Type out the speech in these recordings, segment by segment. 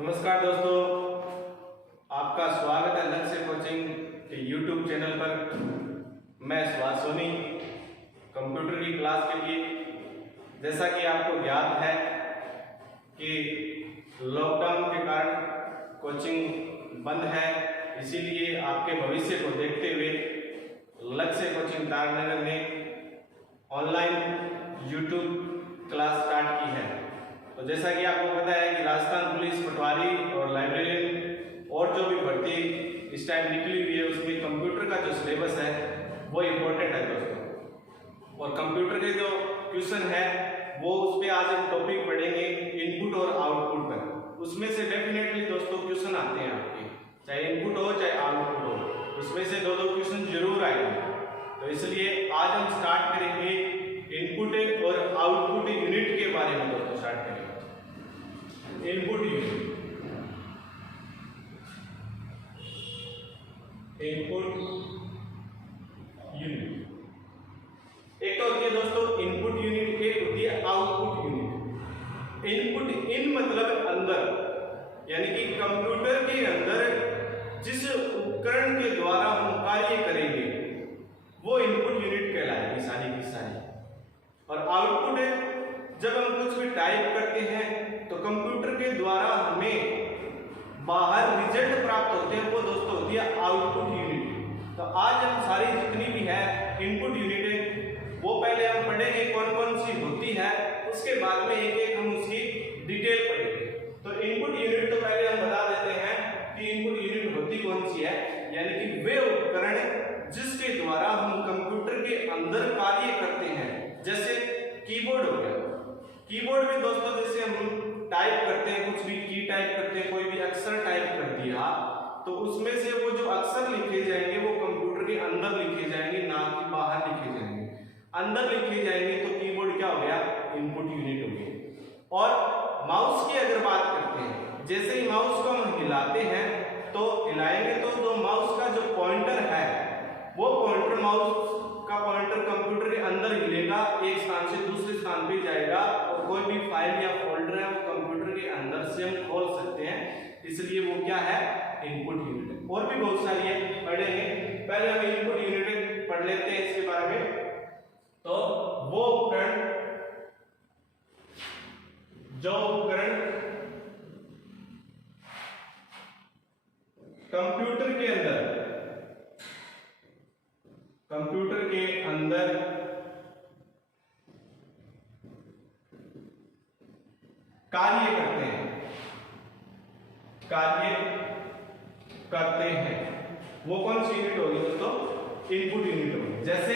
नमस्कार दोस्तों, आपका स्वागत है लक्ष्य कोचिंग के YouTube चैनल पर। मैं सुभाष सोनी कंप्यूटर की क्लास के लिए, जैसा कि आपको ज्ञात है कि लॉकडाउन के कारण कोचिंग बंद है, इसीलिए आपके भविष्य को देखते हुए लक्ष्य कोचिंग तारनगर ने ऑनलाइन YouTube क्लास स्टार्ट की है। तो जैसा कि आपको पता है कि राजस्थान पुलिस, पटवारी और लाइब्रेरियन और जो भी भर्ती इस टाइम निकली हुई है उसमें कंप्यूटर का जो सिलेबस है वो इम्पोर्टेंट है दोस्तों। और कंप्यूटर के जो क्वेश्चन है वो उस पर आज हम टॉपिक पढ़ेंगे इनपुट और आउटपुट पर। उसमें से डेफिनेटली दोस्तों क्वेश्चन आते हैं आपके, चाहे इनपुट हो चाहे आउटपुट हो, उसमें से दो क्वेश्चन जरूर आएंगे। तो इसलिए आज हम स्टार्ट करेंगे इनपुट और आउटपुट यूनिट के बारे में दोस्तों स्टार्ट करेंगे। इनपुट यूनिट, इनपुट यूनिट एक तो होती है दोस्तों इनपुट यूनिट, एक होती है आउटपुट यूनिट। इनपुट इन मतलब अंदर, यानी कि कंप्यूटर के अंदर जिस उपकरण के द्वारा हम कार्य करेंगे वो इनपुट यूनिट कहलाएगी सारी की सारी। और आउटपुट है जब हम कुछ भी टाइप करते हैं तो कंप्यूटर के द्वारा हमें बाहर रिजल्ट प्राप्त होते हैं, वो दोस्तों होती है आउटपुट यूनिट। तो आज हम सारी जितनी भी है इनपुट यूनिट है वो पहले हम पढ़ेंगे कौन कौन सी होती है, उसके बाद में एक एक हम उसकी डिटेल पढ़ेंगे। तो इनपुट यूनिट तो पहले हम बता देते हैं कि इनपुट यूनिट होती कौन सी है, यानी कि वे उपकरण जिसके द्वारा हम कंप्यूटर के अंदर कार्य करते हैं। जैसे कीबोर्ड हो गया, कीबोर्ड में दोस्तों जैसे हम टाइप करते हैं, कुछ भी की टाइप करते हैं, कोई भी अक्षर टाइप कर दिया तो उसमें से वो जो अक्षर लिखे जाएंगे वो कंप्यूटर के अंदर लिखे जाएंगे, ना कि बाहर लिखे जाएंगे। अंदर लिखे जाएंगे तो कीबोर्ड क्या हो गया, इनपुट यूनिट हो गया। और माउस की अगर बात करते हैं, जैसे ही माउस को हम हिलाते हैं तो हिलाएंगे तो माउस का जो पॉइंटर है वो पॉइंटर, माउस का पॉइंटर कंप्यूटर के अंदर हिलेगा, एक स्थान से दूसरे स्थान पे जाएगा और कोई भी फाइल या फोल्डर है वो कंप्यूटर के अंदर से हम खोल सकते हैं, इसलिए वो क्या है, इनपुट यूनिट। और भी बहुत सारी है, पढ़ेंगे। पहले हम इनपुट यूनिट पढ़ लेते हैं इसके बारे में। तो वो उपकरण, जो उपकरण कंप्यूटर के अंदर कार्य करते हैं वो कौन सी यूनिट होगी दोस्तों, इनपुट यूनिट होगी। जैसे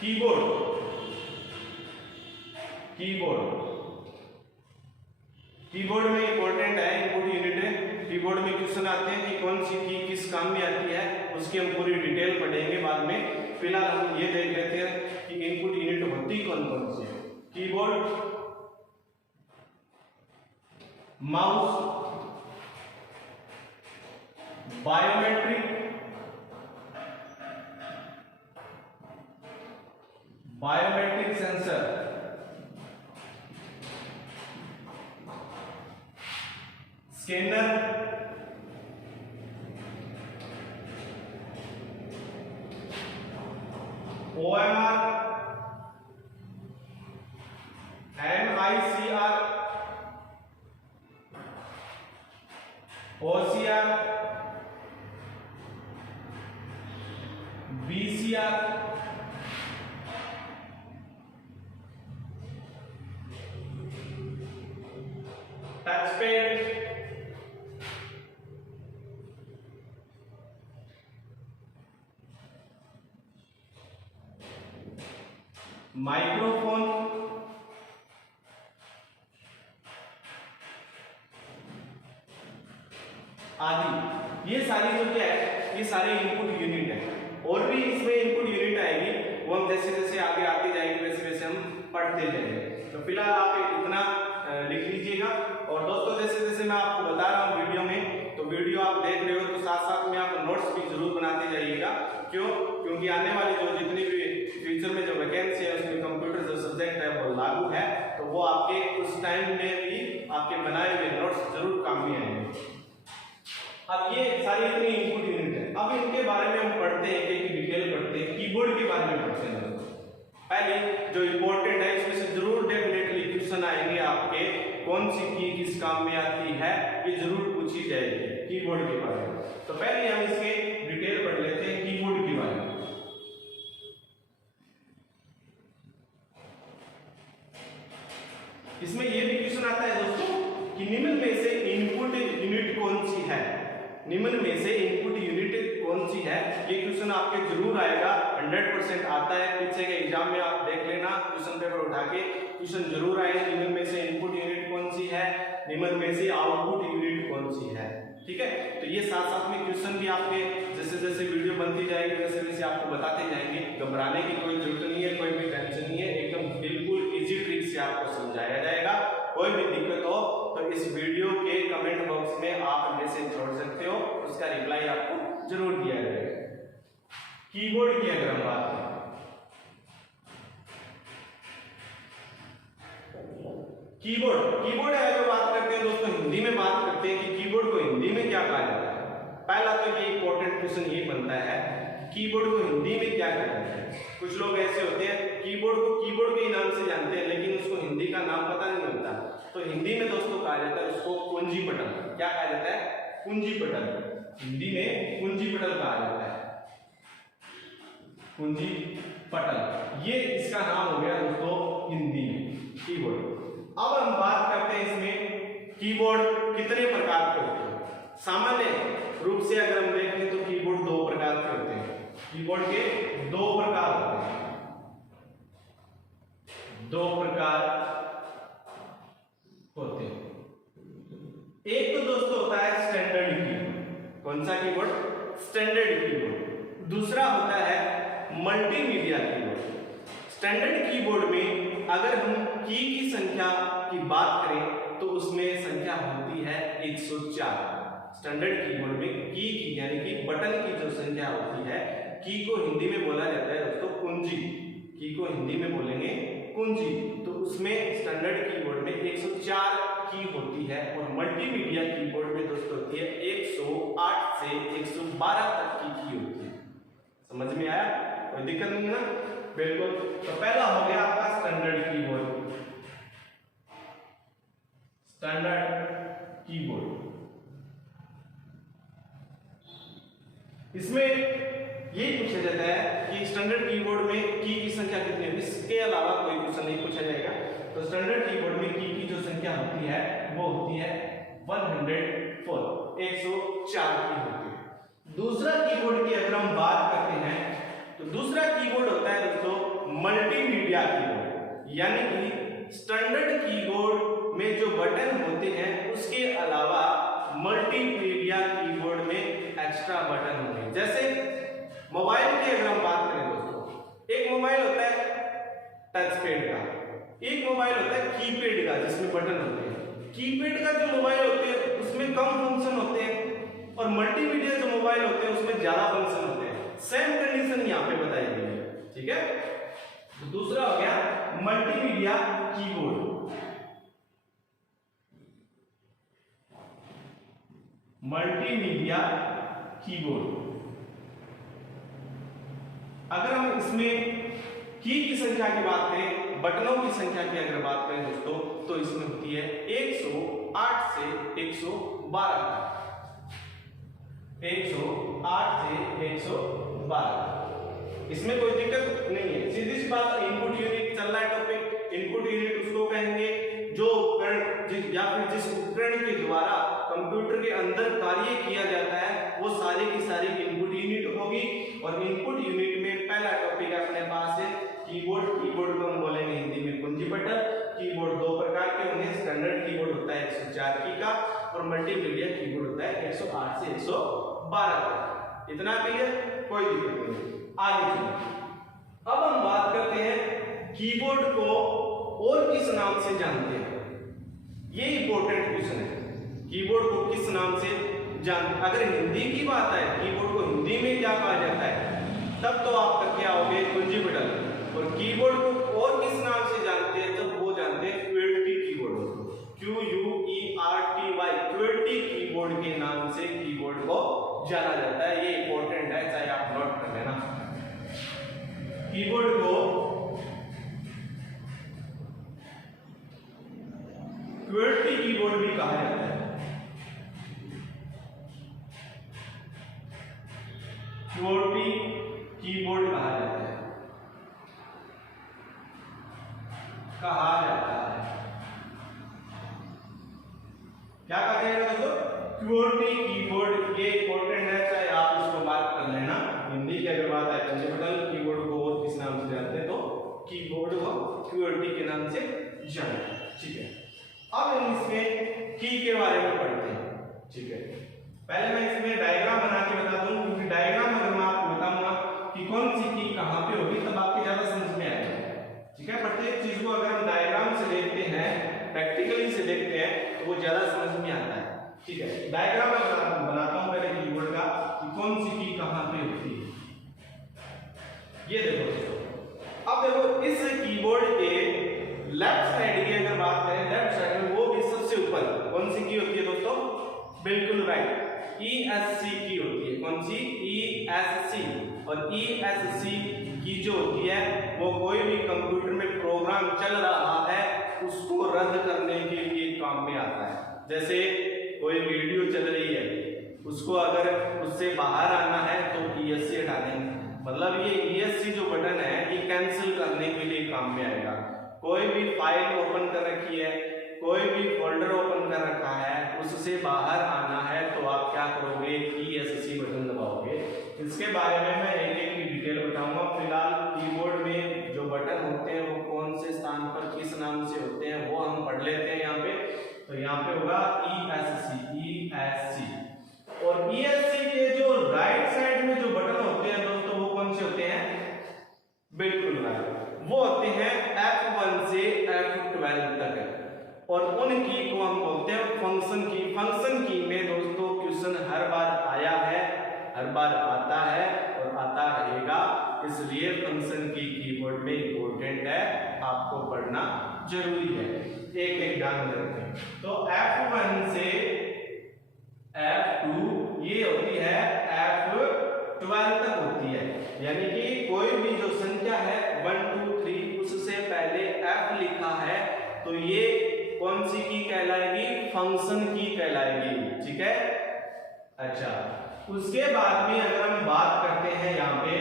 कीबोर्ड में इंपॉर्टेंट है इनपुट यूनिट है। कीबोर्ड में क्वेश्चन आते हैं कि कौन सी की किस काम में आती है, उसकी हम पूरी डिटेल पढ़ेंगे बाद में। फिलहाल हम ये देख लेते हैं कि इनपुट यूनिट होती कौन कौन सी है। Keyboard, mouse, biometric sensor, scanner, OMR, MICR, OCR, VCR, touchpad, microphone, आदि। ये सारी जो क्या है, ये सारे इनपुट यूनिट है। और भी इसमें इनपुट यूनिट आएगी, वो हम जैसे जैसे आगे आती जाएगी वैसे वैसे हम पढ़ते जाएंगे। तो फिलहाल आप इतना लिख लीजिएगा। और दोस्तों जैसे जैसे मैं आपको बता रहा हूँ वीडियो में, तो वीडियो आप देख रहे हो तो साथ साथ में आप नोट्स भी जरूर बनाते जाइएगा। क्यों? क्योंकि आने वाली जो जितनी भी फ्यूचर में जो वैकेंसी है उसमें कंप्यूटर जो सब्जेक्ट है वो लागू है, तो वो आपके उस टाइम में भी आपके बनाए हुए नोट्स जरूर काम में आएंगे। अब ये सारी इतनी इनपुट यूनिट है। अब इनके बारे में हम पढ़ते हैं, एक डिटेल पढ़ते हैं। कीबोर्ड के बारे में पढ़ते हैं। पहले जो इम्पोर्टेंट है इसमें से जरूर डेफिनेटली क्वेश्चन आएंगे आपके, कौन सी की किस काम में आती है, ये जरूर पूछी जाएगी कीबोर्ड के बारे में। तो पहले हम इसके डिटेल पढ़ लेते हैं कीबोर्ड के बारे में। इसमें यह भी क्वेश्चन आता है दोस्तों कि निम्न में से इनपुट यूनिट कौन सी है। निम्न में से इनपुट यूनिट कौन सी है, ये क्वेश्चन आपके जरूर आएगा, 100% आता है। पीछे के एग्जाम में आप देख लेना, क्वेश्चन पेपर उठा के क्वेश्चन जरूर आए। निम्न में से इनपुट यूनिट कौन सी है, निम्न में से आउटपुट यूनिट कौन सी है। ठीक है, तो ये साथ साथ में क्वेश्चन भी आपके जैसे जैसे वीडियो बनती जाएगी वैसे वैसे आपको बताते जाएंगे। घबराने की कोई जरूरत नहीं है, कोई भी टेंशन नहीं है, एकदम बिल्कुल इजी ट्रिक से आपको समझाया जाएगा। कोई भी दिक्कत हो तो इस वीडियो के कमेंट बॉक्स में आप मैसेज छोड़ सकते हो, उसका रिप्लाई आपको जरूर दिया जाएगा। कीबोर्ड की अगर हम बात करें, कीबोर्ड अगर बात करते हैं दोस्तों, हिंदी में बात करते हैं कि कीबोर्ड को हिंदी में क्या कहा जाता है। पहला तो ये इंपॉर्टेंट क्वेश्चन ये बनता है, कीबोर्ड को हिंदी में क्या कहते हैं। कुछ लोग ऐसे होते हैं कीबोर्ड को कीबोर्ड के नाम से जानते हैं, लेकिन उसको हिंदी का नाम पता नहीं होता। तो हिंदी में दोस्तों कहा जाता है उसको कुंजी पटल। क्या कहा जाता है? कुंजी पटल। हिंदी में कुंजी पटल कहा जाता है, कुंजी पटल। ये इसका नाम हो गया दोस्तों हिंदी में कीबोर्ड। अब हम बात करते हैं इसमें कीबोर्ड कितने प्रकार के होते हैं। सामान्य रूप से अगर हम देखें तो कीबोर्ड दो प्रकार के होते हैं। कीबोर्ड के दो प्रकार होते हैं, दो प्रकार होते हैं। एक तो दोस्तों होता है स्टैंडर्ड कीबोर्ड। कौन सा कीबोर्ड? Standard keyboard. दूसरा होता है मल्टीमीडिया कीबोर्ड। स्टैंडर्ड कीबोर्ड में अगर हम की संख्या की बात करें तो उसमें संख्या होती है 104। स्टैंडर्ड कीबोर्ड में की यानी कि बटन की जो संख्या होती है, की को हिंदी में बोला जाता है दोस्तों कुंजी। की को हिंदी में बोलेंगे कुंजी। तो उसमें स्टैंडर्ड कीबोर्ड में 104 की होती है और मल्टीमीडिया कीबोर्ड में दोस्तों होती है 108 से 112 तक की होती है। समझ में आया? कोई दिक्कत नहीं है ना? बिल्कुल। तो पहला हो गया आपका स्टैंडर्ड कीबोर्ड। स्टैंडर्ड कीबोर्ड, इसमें यही पूछा जाता है कि स्टैंडर्ड कीबोर्ड में की संख्या कितनी है। इसके अलावा कोई क्वेश्चन नहीं पूछा जाएगा। तो स्टैंडर्ड कीबोर्ड में की जो संख्या होती है वो होती है 104, 104 की होती है। दूसरा कीबोर्ड की अगर हम बात करते हैं तो दूसरा कीबोर्ड होता है दोस्तों मल्टीमीडिया कीबोर्ड। यानी कि स्टैंडर्ड कीबोर्ड में जो बटन होते हैं उसके अलावा मल्टीमीडिया कीबोर्ड में एक्स्ट्रा बटन होंगे। जैसे मोबाइल की अगर हम बात करें दोस्तों, एक मोबाइल होता है टच पैड का, एक मोबाइल होता है कीपैड का जिसमें बटन होते हैं। कीपैड का जो मोबाइल होते हैं उसमें कम फंक्शन होते हैं और मल्टीमीडिया जो मोबाइल होते हैं उसमें ज्यादा फंक्शन होते हैं। सेम कंडीशन यहाँ पे बताई गई है। ठीक है, तो दूसरा हो गया मल्टीमीडिया कीबोर्ड। मल्टीमीडिया कीबोर्ड अगर हम इसमें की संख्या की बात करें, बटनों की संख्या की अगर बात करें दोस्तों, तो इसमें होती है 108 से 112 तक। 108 से 112। इसमें कोई दिक्कत नहीं है, सीधी सी बात। इनपुट यूनिट चल रहा है टॉपिक। इनपुट यूनिट उसको कहेंगे जो उपकरण या फिर जिस उपकरण के द्वारा कंप्यूटर के अंदर कार्य किया जाता है वो सारी की सारी इनपुट यूनिट होगी। और इनपुट यूनिट में पहला टॉपिक अपने पास है कीबोर्ड। कीबोर्ड को हम बोलेंगे हिंदी में कुंजी पटल। कीबोर्ड दो प्रकार के होंगे, स्टैंडर्ड कीबोर्ड होता है 104 की का और मल्टीमीडिया कीबोर्ड होता है 108 से 112 तक। इतना क्लियर? कोई दिक्कत नहीं। आगे चलिए, अब हम बात करते हैं कीबोर्ड को और किस नाम से जानते हैं। ये इंपॉर्टेंट क्वेश्चन है, कीबोर्ड को किस नाम से जानते। अगर हिंदी की बात है, कीबोर्ड को हिंदी में क्या कहा जाता है, तब तो आपका क्या हो गया कुंजी पटल। और कीबोर्ड को और किस नाम से जानते हैं, तब वो जानते हैं कीबोर्ड भी कहा जाता है। QWERTY कीबोर्ड कहा जाता है, कहा जाता है। क्या कहते हैं दोस्तों? QWERTY keyboard. ये इंपॉर्टेंट है, चाहे आप इसको बात कर लेना। हिंदी की अगर बात है कंजेक्टिवल कीबोर्ड को और किस नाम से जानते हैं तो कीबोर्ड को QWERTY के नाम से जानते हैं। ठीक है, अब हम इसमें की के बारे में पढ़ते हैं। ठीक है, पहले मैं इसमें डायग्राम बना के बता दूं, क्योंकि डायग्राम अगर मैं आपको बताऊंगा कि कौन सी की कहां पे होगी तब आपके ज्यादा समझ में आएगा। ठीक है, प्रत्येक चीज को अगर हम डायग्राम से देखते हैं, प्रैक्टिकली से देखते हैं तो वो ज्यादा समझ में आता है। ठीक है, डायग्राम मैं बनाता हूं पहले कीबोर्ड का कि कौन सी की कहां पे होती है। ये देखो दोस्तों, अब देखो इस कीबोर्ड के लेफ्ट साइड की अगर बात करें, लेफ्ट साइड में वो भी सबसे ऊपर कौन सी की होती है दोस्तों? बिल्कुल राइट, ESC की होती है। कौन सी? ESC। और ESC की जो होती है वो कोई भी कंप्यूटर में प्रोग्राम चल रहा है उसको रद्द करने के लिए काम में आता है। जैसे कोई वीडियो चल रही है, उसको अगर उससे बाहर आना है तो ESC हटा देंगे। मतलब ये ESC जो बटन है ये कैंसिल करने के लिए काम में आएगा। कोई भी फाइल ओपन कर रखी है, कोई भी फोल्डर ओपन कर रखा है, उससे बाहर आना है तो आप क्या करोगे? ESC बटन दबाओगे। इसके बारे में मैं एक एक की डिटेल बताऊंगा। फिलहाल कीबोर्ड में जो बटन होते हैं वो कौन से स्थान पर किस नाम से होते हैं वो हम पढ़ लेते हैं यहाँ पे। तो यहाँ पे होगा ESC। और ESC के जो राइट साइड में जो बटन होते हैं दोस्तों वो कौन से होते हैं? बिल्कुल राइट, वो होते हैं F1 से F12 तक। और उन की को हम बोलते हैं फंक्शन की। फंक्शन की में दोस्तों क्वेश्चन हर बार आया है, हर बार आता है और आता रहेगा, इसलिए फंक्शन की कीबोर्ड में इंपॉर्टेंट है, आपको पढ़ना जरूरी है। एक एक ध्यान रखते हैं। तो F1 से F2 ये होती है F12 तक होती है। यानी कि कोई भी जो संख्या है 1 2 3 उससे पहले F लिखा है तो ये कौन सी की कहलाएगी? फंक्शन की कहलाएगी। ठीक है, अच्छा उसके बाद में अगर हम बात करते हैं यहाँ पे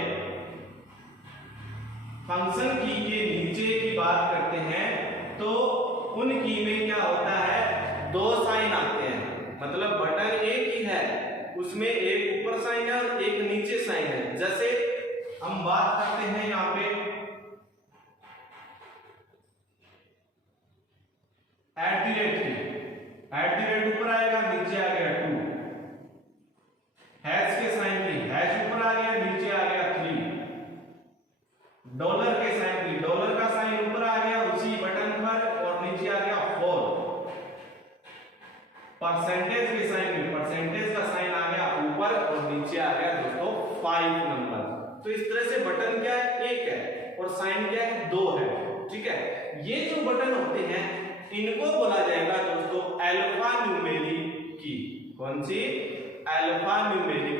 फंक्शन की के नीचे की बात करते हैं तो उन की में क्या होता है? दो साइन आते हैं। मतलब बटन एक ही है, उसमें एक ऊपर साइन है और एक नीचे साइन है। जैसे हम बात करते हैं यहाँ पे @ ऊपर आएगा, नीचे आ गया 2। हैश के साइन की हैश ऊपर आ गया, नीचे आ गया 3। डॉलर के साइन की डॉलर का साइन ऊपर आ गया उसी बटन पर और नीचे आ गया 4। परसेंटेज के साइन में परसेंटेज का साइन आ गया ऊपर और नीचे आ गया दोस्तों 5 नंबर। तो इस तरह से बटन क्या है? एक है और साइन क्या है? 2 है। ठीक है, ये जो बटन होते हैं इनको बोला जाएगा दोस्तों अल्फा न्यूमेरिक की। कौन सी? अल्फा न्यूमेरिक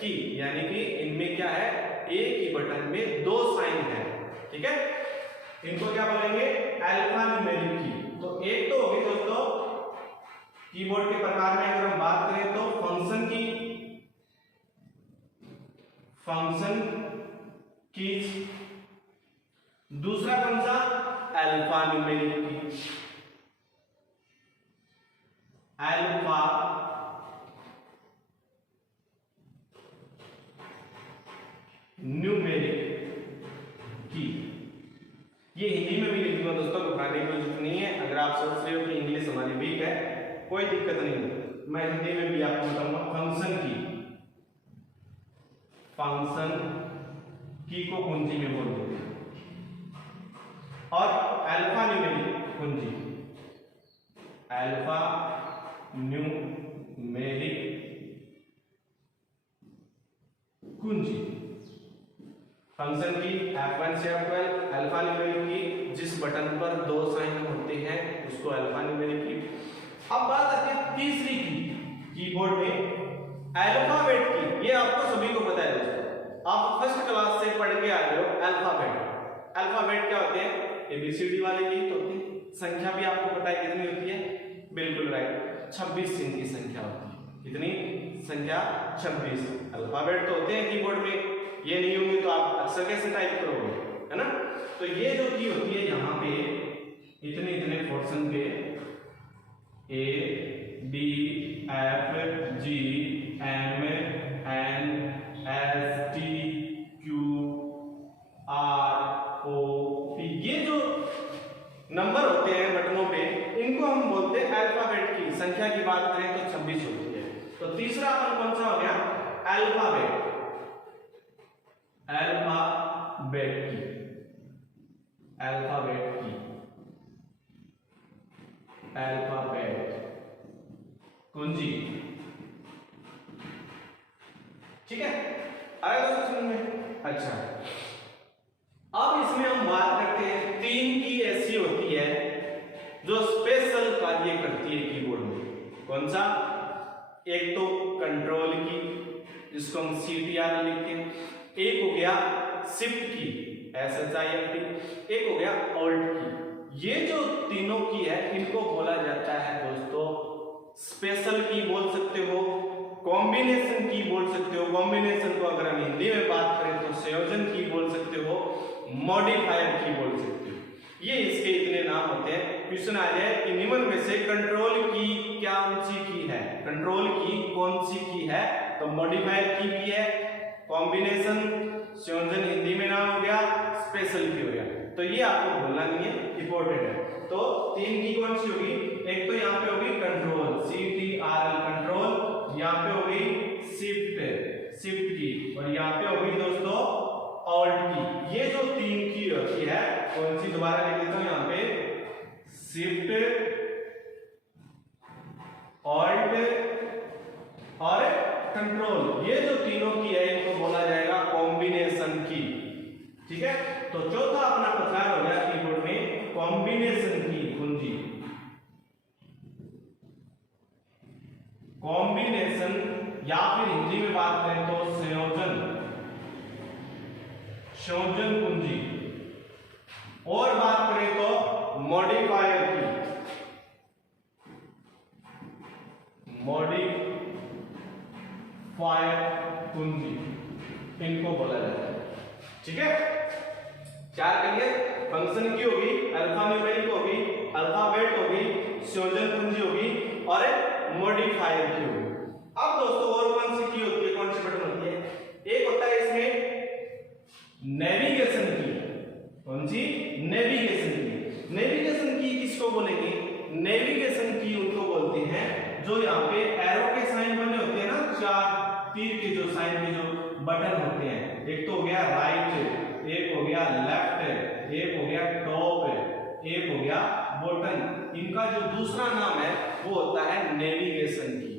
की। यानी कि इनमें क्या है? एक ही बटन में 2 साइन है। ठीक है, इनको क्या बोलेंगे? अल्फा न्यूमेरिक की। तो एक तो होगी दोस्तों कीबोर्ड के प्रकार में अगर हम बात करें तो फंक्शन की, फंक्शन कीज। दूसरा कौन सा? अल्फा न्यूमेरिक की, अल्फा न्यूमेरिक की। ये हिंदी में भी लिखूंगा दोस्तों, घबराने की जरूरत नहीं है। अगर आप सोच रहे हो कि इंग्लिश हमारी वीक है, कोई दिक्कत नहीं है, मैं हिंदी में भी आपको बताऊंगा। फंक्शन की, फंक्शन की को कुंजी में बोलते हैं और अल्फा न्यूमेरिक कुंजी, अल्फा न्यूमेरिक कुंजी। फंक्शन की F1 से F12, अल्फा न्यूमेरिक की जिस बटन पर 2 साइन होते हैं उसको अल्फा न्यूमेरिक की। अब बात आती है तीसरी की, कीबोर्ड में अल्फाबेट की। ये आपको सभी को पता है दोस्तों, आप फर्स्ट क्लास से पढ़ के आ रहे हो। अल्फाबेट क्या होते हैं? ABCD वाले यही तो होते हैं। संख्या भी आपको पता है कितनी होती है? बिल्कुल राइट, 26 इनकी संख्या होती है। कितनी संख्या? 26। अल्फाबेट तो होते हैं कीबोर्ड में, ये नहीं होंगे तो आप अक्सर कैसे टाइप करोगे, है ना। तो ये जो की होती है यहाँ पे इतने इतने पोर्शन पे A B F G M N S T Q R O P, ये जो नंबर होते हैं बटनों पे, इनको हम बोलते हैं अल्फाबेट की। संख्या की बात करें तो 26 होती है। तो तीसरा अपन कौन सा हो गया? अल्फाबेट। अल्फाबेट की, अल्फाबेट की, अल्फाबेट कुंजी। ठीक है, आएगा दोस्तों समझ में? अच्छा, अब इसमें हम बात करते हैं 3 की ऐसी होती है जो स्पेशल कार्य करती है कीबोर्ड में। कौन सा? एक तो कंट्रोल की, जिसको हम CTR लिखते हैं, एक हो गया शिफ्ट की SHIFT, एक हो गया ऑल्ट की। ये जो तीनों की है इनको बोला जाता है दोस्तों स्पेशल की बोल सकते हो, कॉम्बिनेशन की बोल सकते हो। कॉम्बिनेशन को अगर हम हिंदी में बात करें तो संयोजन की बोल सकते हो, मॉडिफायर की बोल सकते हो। ये इसके इतने नाम होते हैं। क्वेश्चन आ जाए कि निम्न में से कंट्रोल की क्या सी की है? कंट्रोल की कौन सी की है? तो मॉडिफायर की भी है, कॉम्बिनेशन, संयोजन हिंदी में नाम हो गया, स्पेशल की हो गया। तो ये आपको भूलना नहीं है, इंपॉर्टेंट है। तो 3 की कौन सी होगी? एक तो यहाँ पे होगी कंट्रोल CTRL कंट्रोल, यहाँ पे होगी शिफ्ट की, और यहाँ पे होगी दोस्तों ऑल्ट की। ये जो 3 की होती है कौन सी? दोबारा लिख देता हूं यहाँ पे, शिफ्ट, ऑल्ट और कंट्रोल। ये जो तीनों की है इनको बोला जाएगा कॉम्बिनेशन की। ठीक है, तो चौथा अपना प्रकार हो गया कीबोर्ड में कॉम्बिनेशन की कुंजी। कॉम्बिनेशन या फिर हिंदी में बात करें तो संयोजन कुंजी। और बात करें तो मॉडिफायर की, मॉडिफायर कुंजी, इनको बोला जाता है। ठीक है, 4 करिए। फंक्शन की होगी, अल्फान्यूमेरिक होगी, अल्फाबेट होगी, संयोजन कुंजी होगी और मॉडिफायर की होगी। अब दोस्तों और कौन सी की होती है, कौन सी बटन होती है? एक होता है इसमें नेविगेशन की। कौन सी? नेविगेशन की। नेविगेशन की किसको बोलेंगे? नेविगेशन की उनको बोलते हैं जो यहाँ पे एरो के साइन बने होते हैं ना, 4 तीर के जो साइन के जो बटन होते हैं। एक तो हो गया राइट, एक हो गया लेफ्ट, एक हो गया टॉप, एक हो गया बटन। इनका जो दूसरा नाम है वो होता है नेविगेशन की।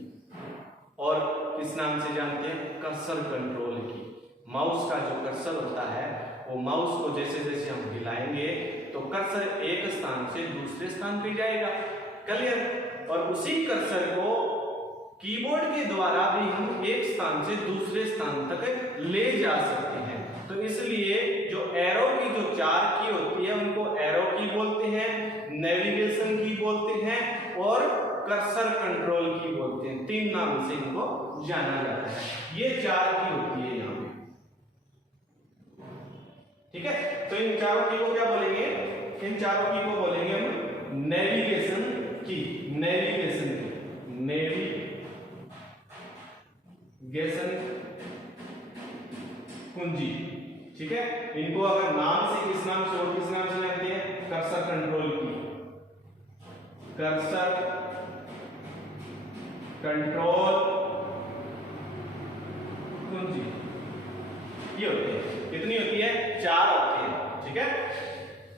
और किस नाम से जानते हैं? कर्सर कंट्रोल की। माउस का जो कर्सर होता है वो माउस को जैसे जैसे हम हिलाएंगे तो कर्सर एक स्थान से दूसरे स्थान पे जाएगा। क्लियर? और उसी कर्सर को कीबोर्ड के द्वारा भी हम एक स्थान से दूसरे स्थान तक ले जा सकते हैं। तो इसलिए जो एरो की जो 4 की होती है उनको एरो की बोलते हैं, नेविगेशन की बोलते हैं और कर्सर कंट्रोल की बोलते हैं। 3 नाम से इनको जाना जाता है। ये 4 की होती है यहाँ पे। ठीक है, तो इन चारों की को क्या बोलेंगे? इन चारों की को बोलेंगे हम नेविगेशन की। नेविगेशन की, नेविगेशन कुंजी। ठीक है, इनको अगर नाम से किस नाम से और किस नाम से जानते हैं? कर्सर कंट्रोल की, कर्सर कंट्रोल कुंजी। ये होती है, कितनी होती है? 4 होती है। ठीक है,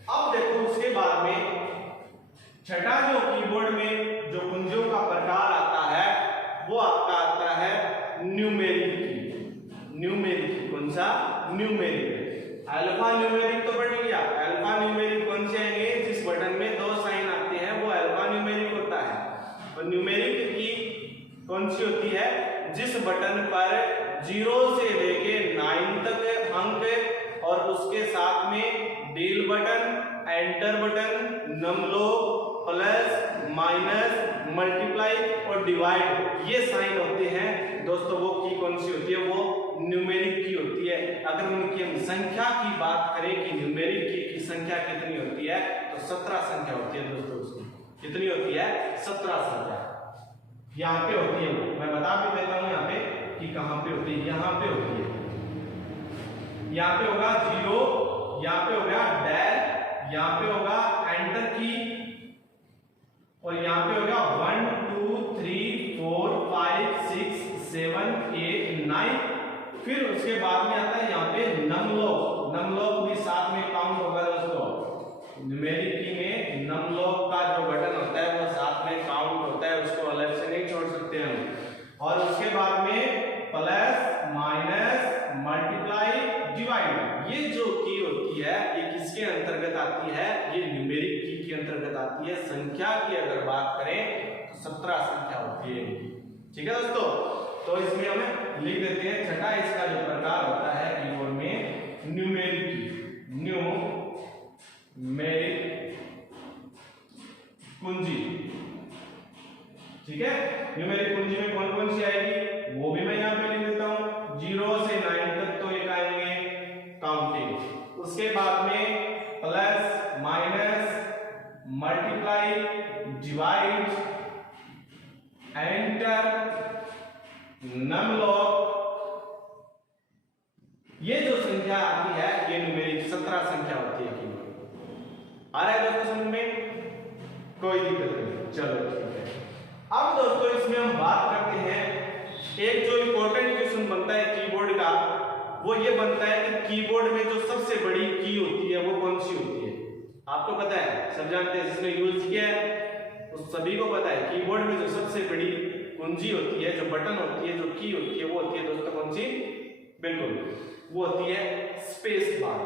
अब देखो उसके बाद में छठा जो कीबोर्ड में जो कुंजियों का प्रकार आता है वो आपका आता है न्यूमेरिक की। न्यूमेरिक कौन सा? न्यूमेरिक। अल्फा न्यूमेरिक तो पढ़ लिया। अल्फा न्यूमेरिक कौन से आएंगे? जिस बटन में 2 साइन आते हैं वो अल्फा न्यूमेरिक होता है। और न्यूमेरिक की कौन सी होती है? जिस बटन पर 0 से लेके 9 तक अंक और उसके साथ में del button, enter enter button, num lock, plus, minus, multiply और डिवाइड, ये साइन होते हैं दोस्तों। वो की कौन सी होती है? वो न्यूमेरिक की होती है। अगर उनकी हम संख्या की बात करें कि न्यूमेरिक की संख्या कितनी होती है, तो 17 संख्या होती है दोस्तों। उसकी कितनी होती है? 17 संख्या यहाँ पे होती है। मैं बता भी देता हूँ यहाँ पे कि कहाँ पे होती है। यहाँ पे होती है, यहाँ पे होगा 0, यहाँ पे होगा डैश, यहाँ पे होगा एंटर की, और यहाँ पे होगा 1 2 3 4 5 6 7 8 9। फिर उसके बाद में आता है यहाँ पे नमलोग। नमलोग भी साथ में काउंट होगा दोस्तों। न्यूमेरिक की में नमलोग का जो बटन होता है वो साथ में काउंट होता है, उसको अलग से नहीं छोड़ सकते हम। और उसके बाद में प्लस, माइनस, मल्टीप्लाई, डिवाइड, ये जो की होती है ये किसके अंतर्गत आती है? ये न्यूमेरिक की के अंतर्गत आती है। संख्या की अगर बात करें तो 17 संख्या होती है। ठीक है दोस्तों, तो इसमें हमें लिख देते हैं छठा इसका जो प्रकार होता है कीबोर्ड में न्यूमेरिक की, न्यूमेरिक कुंजी। ठीक है, न्यूमेरिक कुंजी में कौन कौन सी आएगी वो भी मैं यहाँ पे लिख देता हूँ। 0 से 9 तक तो एक आएंगे काउंटिंग, उसके बाद में plus, minus, multiply, divide, enter, num lock, ये जो संख्या आती है ये न्यूमेरिक 17 संख्या होती है कीबोर्ड। आ रहा है दोस्तों समझ में? कोई दिक्कत नहीं, चलो ठीक है। अब दोस्तों इसमें हम बात करते हैं, एक जो इंपॉर्टेंट क्वेश्चन बनता है कीबोर्ड का, वो ये बनता है कि कीबोर्ड में जो सबसे बड़ी की होती है वो कौन सी होती है? आपको पता है, सब जानते हैं, जिसने यूज किया है उस सभी को पता है। कीबोर्ड में जो सबसे बड़ी कुंजी होती है, जो बटन होती है, जो की होती है, वो होती है दोस्तों कौन सी? बिल्कुल, वो होती है स्पेस बार।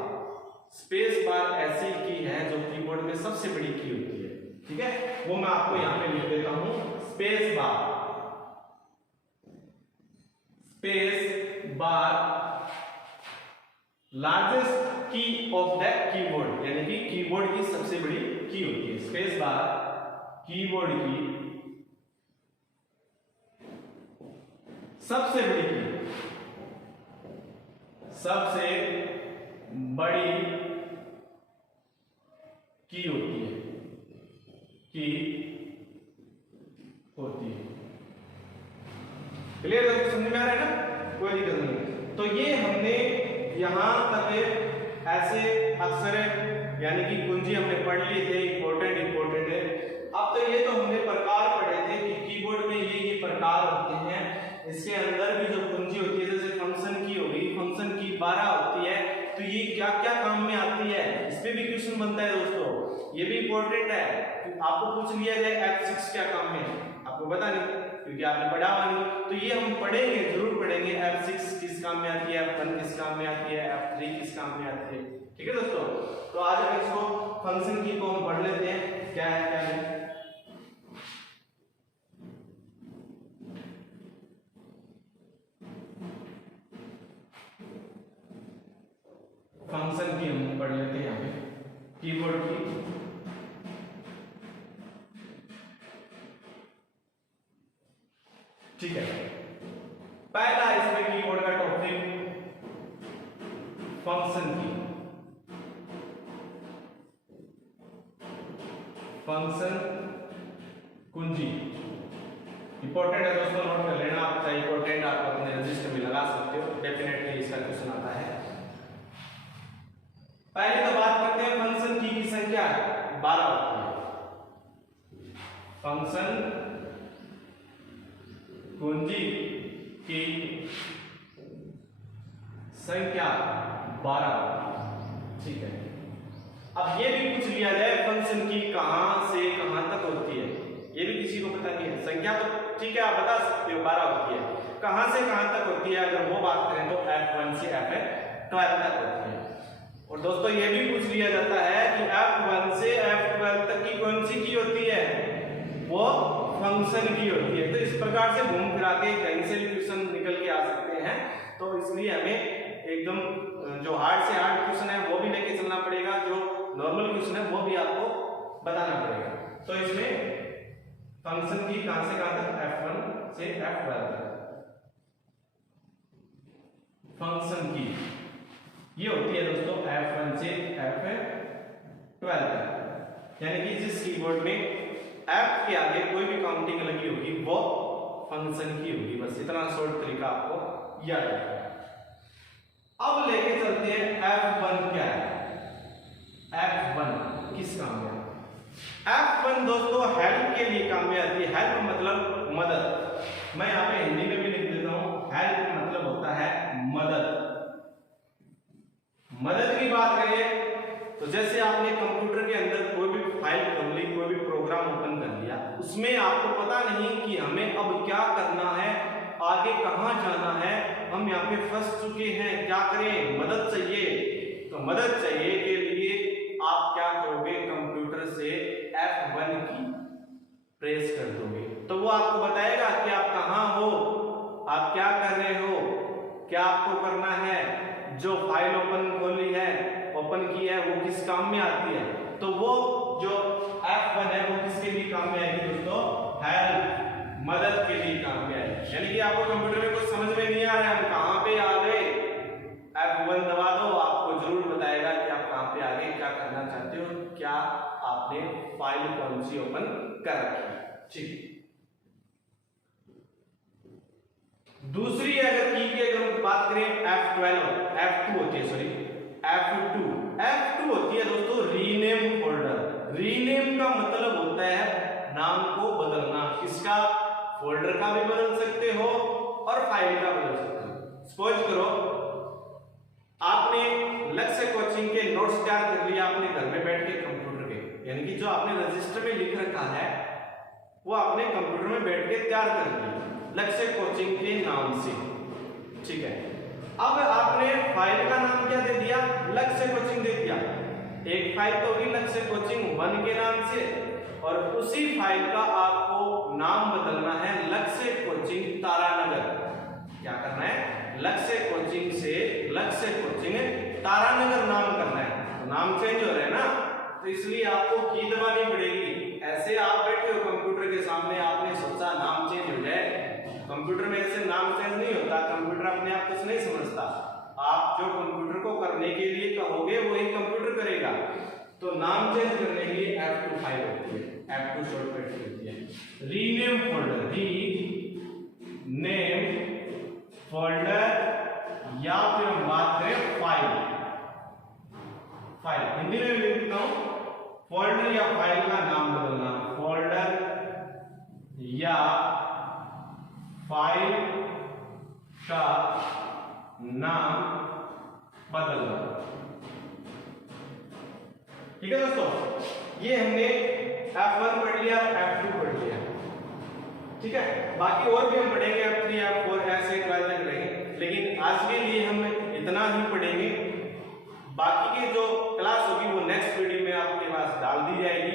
स्पेस बार ऐसी की है जो कीबोर्ड में सबसे बड़ी की होती है। ठीक है, वो मैं आपको यहाँ पे लिख देता हूँ, space bar. Space bar largest की ऑफ द कीबोर्ड, यानी कि कीबोर्ड की सबसे बड़ी की होती है। स्पेस बार कीबोर्ड की सबसे बड़ी की, सबसे बड़ी की होती है, की होती है। क्लियर है? समझ में आ रहा है ना? कोई दिक्कत नहीं। तो ये हमने यहां तक ऐसे अक्सर यानी कि कुंजी हमने पढ़ लिए थे, इंपॉर्टेंट है। अब तो ये तो हमने प्रकार पढ़े थे कि कीबोर्ड में ये प्रकार होते हैं। इसके अंदर भी जो कुंजी होती है, जैसे फंक्शन की होगी, फंक्शन की 12 होती है, तो ये क्या क्या काम में आती है, इस पे भी क्वेश्चन बनता है दोस्तों। ये भी इंपॉर्टेंट है, आपको पूछ लिया जाए F6 क्या काम है, आपको पता नहीं क्योंकि आपने पढ़ा हुआ नहीं। तो ये हम पढ़ेंगे, जरूर पढ़ेंगे, F6 किस काम में आती है, F1 किस काम में आती है, F3 किस काम में आती है। ठीक है दोस्तों, तो आज हम इसको फंक्शन की को हम पढ़ लेते हैं, क्या है क्या नहीं। फंक्शन की हम पढ़ लेते हैं यहाँ पे कीबोर्ड की। ठीक है, पहला इसमें कीबोर्ड का टॉपिक फंक्शन की। फंक्शन कुंजी इंपॉर्टेंट है दोस्तों, नोट कर लेना आप, चाहे इंपॉर्टेंट आप अपने रजिस्टर में लगा सकते हो, डेफिनेटली इसका क्वेश्चन आता है। पहले तो बात करते हैं फंक्शन की संख्या 12 होती है। फंक्शन कुंजी की संख्या 12। ठीक है, अब ये भी पूछ लिया जाए फंक्शन की कहां से कहां तक होती है, ये भी किसी को पता नहीं है। संख्या तो ठीक है, आप बता सकते हो 12 होती है, कहां से कहां तक होती है अगर वो बात करें तो F1 से F12 तक होती है। और दोस्तों ये भी पूछ लिया जाता है कि F1 से F12 तक की कौन सी की होती है, वो फंक्शन की होती है। तो इस प्रकार से घूम फिरा के कहीं से भी क्वेश्चन निकल के आ सकते हैं, तो इसलिए हमें एकदम जो हार्ड से हार्ड क्वेश्चन है वो भी लेके चलना पड़ेगा, जो नॉर्मल क्वेश्चन है वो भी आपको बताना पड़ेगा। तो इसमें फंक्शन की कहां से कहां तक, F1 से F12 तक फंक्शन की ये होती है दोस्तों F1 से F12 तक, यानी कि जिस कीबोर्ड में F के आगे कोई भी काउंटिंग लगी होगी वो फंक्शन की होगी। बस इतना शॉर्ट तरीका आपको याद रखना है। अब लेके चलते हैं F1 क्या है। F1 किस काम में, F1 दोस्तों हेल्प के लिए काम में आती है। हेल्प मतलब मदद, मैं यहाँ पे हिंदी में भी लिख देता हूं। हेल्प मतलब होता है मदद। मदद की बात करें तो जैसे आपने कंप्यूटर के अंदर कोई भी फाइल खोल ली, कोई भी प्रोग्राम ओपन कर लिया, उसमें आपको पता नहीं कि हमें अब क्या करना है, आगे कहां जाना है, हम यहाँ पे फंस चुके हैं, क्या करें, मदद चाहिए। तो मदद चाहिए के लिए आप क्या करोगे, कंप्यूटर से F1 की प्रेस कर दोगे तो वो आपको बताएगा कि आप कहां हो, आप क्या कर रहे हो, क्या आपको करना है, जो फाइल ओपन की है वो किस काम में आती है। तो वो जो F1 है वो किसके लिए काम में आएगी दोस्तों, हेल्प, मदद के लिए काम में आएगी। यानी कि आपको कंप्यूटर में कुछ समझ में नहीं आ रहा है, हम कहां पे आ गए, F1 दबा दो, आपको जरूर बताएगा कि आप कहां पे आ गए, क्या करना चाहते हो, क्या आपने फाइल कौन सी ओपन कर रखी है। ठीक, दूसरी अगर की की अगर बात करें F2 होती है, सॉरी F2 होती है दोस्तों रीनेम फोल्डर। रीनेम का मतलब होता है नाम को बदलना, किसका, फोल्डर का भी बदल सकते हो और फाइल का बदल सकते हो। सपोज करो आपने लक्ष्य कोचिंग के नोट्स तैयार कर लिया आपने घर में बैठ के कंप्यूटर के, यानी कि जो आपने रजिस्टर में लिख रखा है वो आपने कंप्यूटर में बैठ के तैयार कर लिया लक्ष्य कोचिंग के नाम से, ठीक है। अब आपने फाइल का नाम क्या दे दिया, लक्ष्य कोचिंग दे दिया। एक फाइल तो होगी लक्ष्य कोचिंग 1 के नाम से, और उसी फाइल का आपको नाम बदलना है लक्ष्य कोचिंग तारानगर। क्या करना है, लक्ष्य कोचिंग से लक्ष्य कोचिंग तारानगर नाम करना है। तो नाम चेंज हो रहा है ना, तो इसलिए आपको की दबानी पड़ेगी। ऐसे आप बैठे हो कंप्यूटर के सामने, आपने सोचा नाम चेंज हो जाए, कंप्यूटर में ऐसे नाम चेंज नहीं होता, कंप्यूटर अपने आप कुछ नहीं समझता। आप जो कंप्यूटर को करने के लिए कहोगे वही कंप्यूटर करेगा। तो नाम चेंज करने के लिए F2 फाइल होती है, F2 शॉर्टकट होती है। रीनेम फोल्डर, रीनेम फोल्डर, या फिर हम बात करें फाइल हिंदी में भी लिखता हूं, फोल्डर या फाइल का नाम बदलना, फोल्डर या फाइल का नाम बदलना। ठीक है दोस्तों, ये हमने F1 पढ़ लिया, F2 पढ़ लिया, ठीक है। बाकी और भी हम पढ़ेंगे, F3 F4 ऐसे 12 तक रहेंगे, लेकिन आज के लिए हम इतना ही पढ़ेंगे। बाकी की जो क्लास होगी वो नेक्स्ट वीडियो में आपके पास डाल दी जाएगी,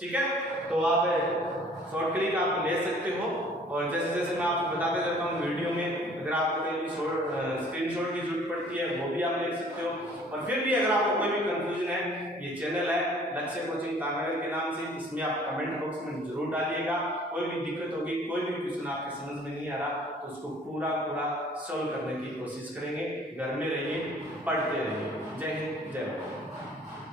ठीक है। तो आप शॉर्ट क्लिक आप ले सकते हो, और जैसे जैसे मैं आपको बताते जाता हूँ वीडियो में, अगर आपको कहीं भी स्क्रीनशॉट की जरूरत पड़ती है वो भी आप लिख सकते हो। और फिर भी अगर आपको कोई भी कंफ्यूजन है, ये चैनल है लक्ष्य कोचिंग तारानगर के नाम से, इसमें आप कमेंट बॉक्स में जरूर डालिएगा। कोई भी दिक्कत होगी, कोई भी क्वेश्चन आपके समझ में नहीं आ रहा, तो उसको पूरा सोल्व करने की कोशिश करेंगे। घर में रहिए, पढ़ते रहिए। जय हिंद, जय भारत।